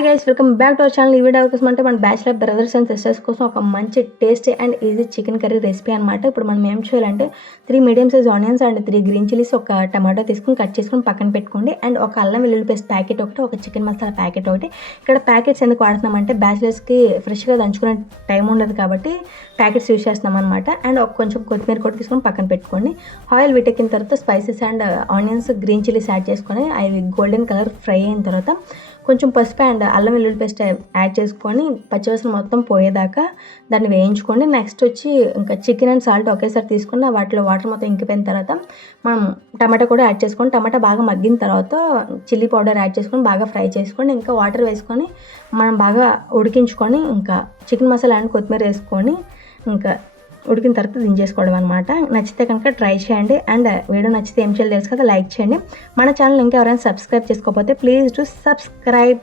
Hi guys, welcome back to our channel. ఈ video కోసం అంటే మన బ్యాచిలర్ బ్రదర్స్ అండ్ సిస్టర్స్ కోసం ఒక మంచి tasty and easy chicken curry recipe అనమాట. ఇప్పుడు మనం ఏం చేయాలంటే 3 medium size onions and 3 green chillies, ఒక టమాటో తీసుకుని కట్ చేసుకుని పక్కన పెట్టుకోండి. అండ్ ఒక అల్లం వెల్లుల్లి పేస్ట్ ప్యాకెట్ ఒకటి, ఒక చికెన్ మసాలా ప్యాకెట్ ఒకటి. ఇక్కడ ప్యాకెట్స్ ఎందుకు వాడుతున్నామంటే బ్యాచిలర్స్కి ఫ్రెష్గా దంచుకునే టైం ఉండదు కాబట్టి ప్యాకెట్స్ యూజ్ చేస్తున్నాం అనమాట. అండ్ కొంచెం కొత్తిమీర కూడా తీసుకొని పక్కన పెట్టుకోండి. ఆయిల్ వీటెక్కిన తర్వాత spices and onions, green chillies add చేసుకొని అవి గోల్డెన్ కలర్ ఫ్రై అయిన తర్వాత కొంచెం పసుపు అండ్ అల్లం వెల్లుల్లి పేస్ట్ యాడ్ చేసుకొని పచ్చివాసన మొత్తం పోయేదాకా దాన్ని వేయించుకోండి. నెక్స్ట్ వచ్చి ఇంకా చికెన్ అండ్ సాల్ట్ ఒకేసారి తీసుకుని వాటిలో వాటర్ మొత్తం ఇంకిపోయిన తర్వాత మనం టమాటా కూడా యాడ్ చేసుకొని టమాటా బాగా మగ్గిన తర్వాత చిల్లీ పౌడర్ యాడ్ చేసుకొని బాగా ఫ్రై చేసుకొని ఇంకా వాటర్ వేసుకొని మనం బాగా ఉడికించుకొని ఇంకా చికెన్ మసాలా అండ్ కొత్తిమీర వేసుకొని ఇంకా ఉడికిన తర్వాత దించేసుకోవడం అనమాట. నచ్చితే కనుక ట్రై చేయండి. అండ్ వీడియో నచ్చితే ఏం చేయాలి తెలుసు కదా, లైక్ చేయండి. మన ఛానల్ ఇంకా ఎవరైనా సబ్స్క్రైబ్ చేసుకోకపోతే ప్లీజ్ టు సబ్స్క్రైబ్.